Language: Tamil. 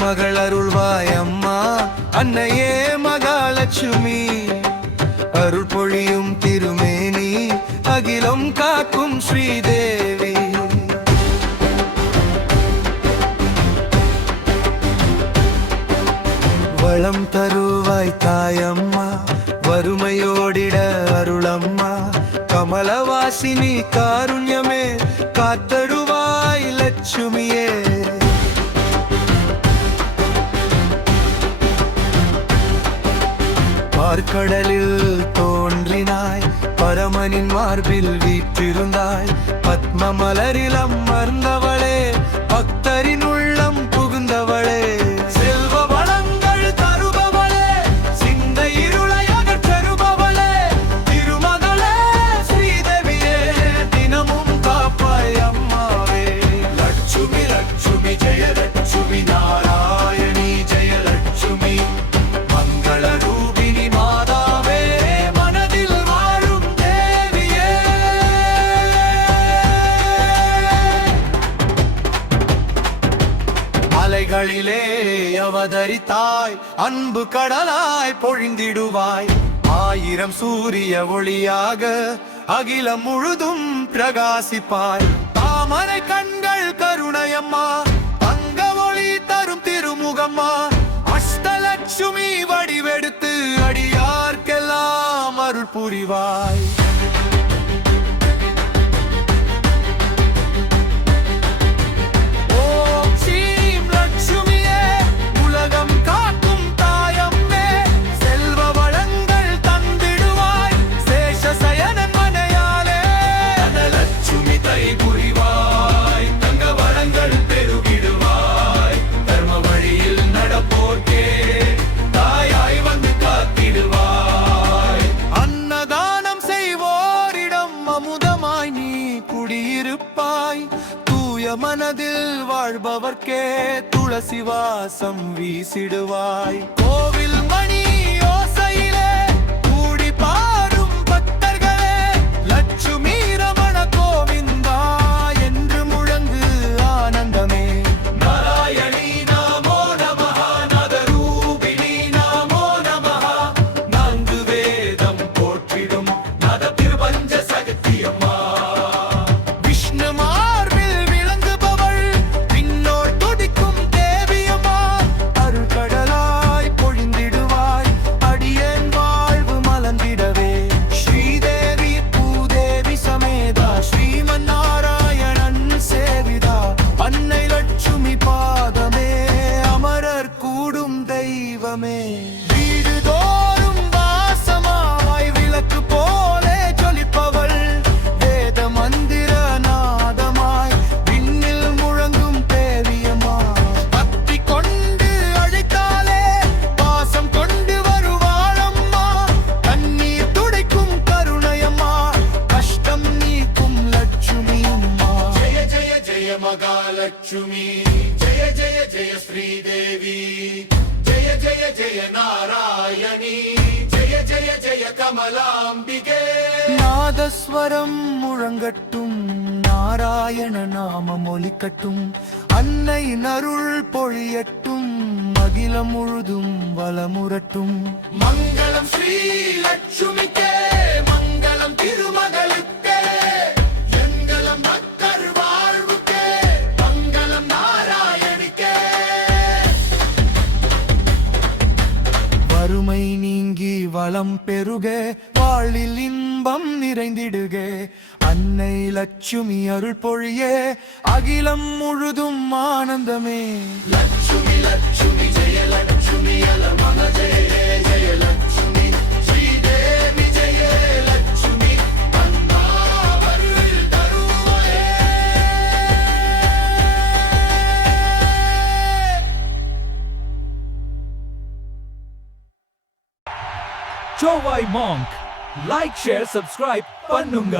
மகள் அருள்வாய் அம்மா அன்னையே மகாலட்சுமி, அருள் பொழியும் திருமேனி அகிலம் காக்கும் ஸ்ரீதேவி. வளம் தருவாய் தாயம்மா, வறுமையோடிட அருளம்மா, கமலவாசினி காருண்யமே காத்தடுவாய் லட்சுமியே. பார்க்கடலில் தோன்றினாய், பரமனின் மார்பில் வீற்றிருந்தாய், பத்ம மலரில் அமர்ந்தவளே, பக்தரின் உள்ளம் புகுந்தவளே, செல்வ வளங்கள் தருபவளே, சிந்த இருளை அகற்றருபவளே, திருமகளே ஸ்ரீதேவியே, தினமும் காப்பாய் அம்மாவே. லட்சுமி லட்சுமி ஜெய லட்சுமி, நாராயணி ஜெய லட்சுமி, மங்கள ரூபிணி மாதாவே, மனதில் வாழும் தேவியே. அலைகளிலே அவதரித்தாய், அன்பு கடலாய் பொழிந்திடுவாய், ஆயிரம் சூரிய ஒளியாக அகிலம் முழுதும் பிரகாசிப்பாய். தாமரை கண்கள் கருணையம்மா, தங்க ஒளி தரும் திருமுகம்மா, அஷ்டலட்சுமி வடிவெடுத்து அடியார்க்கெல்லாம் அருள் புரிவாய். ஓம் ஸ்ரீம் லட்சுமியே, உலகம் காக்கும் தாயம்மே, செல்வ வளங்கள் தந்திடுவாய், சேஷசயனன் மனையாளே. தனலட்சுமி தை புரிவாய், தங்க வளங்கள் பெருகிடுவாய், தர்ம வழியில் நடப்போர்க்கே தாயாய் வந்து காத்திடுவாய். அன்னதானம் செய்வோரிடம் அமுதமாய் நீ குடியிருப்பாய், தூய மனதில் வாழ்பவர்க்கே துளசி வாசம் வீசிடுவாய். கோவில் மணி யோசையிலே கூடி பாடும் பக்தர்களே, லட்சுமி ரமண கோவிந்தா என்று முழங்கு ஆனந்தமே. நாராயணி நமோ நமஹ, நாதரூபிணி நமோ நமஹ, நான்கு வேதம் போற்றிடும் நாத திருபஞ்ச சக்தியம்மா. விஷ்ணு மார்பில் விளங்குபவள், விண்ணோர் துடிக்கும் தேவியம்மா, அருள் கடலாய் பொழிந்திடுவாய், அடியேன் வாழ்வு மலர்ந்திடவே. ஸ்ரீதேவி பூதேவி சமேதா, ஸ்ரீமன் நாராயணன் சேவிதா, அன்னை லட்சுமி பாதமே, அமரர் கூடும் தெய்வமே. வீடுதோறும் வாசமாய் விளக்கு போலே ஜொலிப்பவள், வேத மந்திர நாதமாய் விண்ணில் முழங்கும் தேவியம்மா. பக்தி கொண்டு அழைத்தாலே பாசம் கொண்டு வருவாளம்மா, கண்ணீர் துடைக்கும் கருணையம்மா, கஷ்டம் நீக்கும் லட்சுமி அம்மா. ஜெய ஜெய ஜெய மகாலட்சுமி, ஜெய ஜெய ஜெய ஸ்ரீதேவி, ஜெய ஜெய ஜெய நாராயணி, ஜெய ஜெய ஜெய கமலாம்பிகே. நாதஸ்வரம் முழங்கட்டும், நாராயண நாமம் ஒலிக்கட்டும், அன்னையின் அருள் பொழியட்டும், அகிலம் முழுதும் வளமுறட்டும். மங்களம் ஸ்ரீ லட்சுமிக்கே, மங்களம் திருமகளுக்கே, எங்களம் பக்தர் வாழ்வுக்கே, மங்களம் நாராயணிக்கே. வறுமை நீங்கி வளம் பெருக, வாழில் இன்பம் நிறைந்திடுக, அன்னை லட்சுமி அருள் பொழியே, அகிலம் முழுதும் ஆனந்தமே. லட்சுமி லட்சுமி ஜெய லட்சுமி, அலமன ஜெய ஜெய லட்சுமி, ஸ்ரீதேவி ஜெய லட்சுமி, அண்ணா அருள் தருவாயே. சோவாய் மாங்க் லைக் ஷேர் சப்ஸ்கிரைப் பண்ணுங்க.